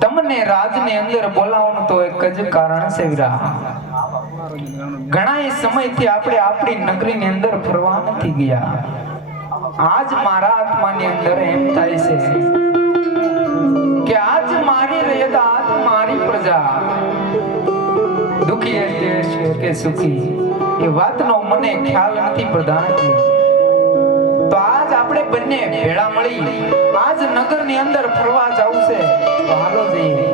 તમને રાજની અંદર બોલાવવાનું તો એક જ કારણ છે વિરા ઘણા સમયથી આપણે આપણી નગરીની અંદર ફરવા નથી ગયા આજ મારા આત્માની અંદર એમ થાય છે કે આજ મારી રહેતા આજ મારી પ્રજા દુખી હશે કે સુખી. એ વાતનો મને ખ્યાલ નથી પ્રધાનજી તો આજ આપણે બંને ભેળા મળી. આજ નગરની અંદર ફરવા જવું છે. તો હાલો જઈએ.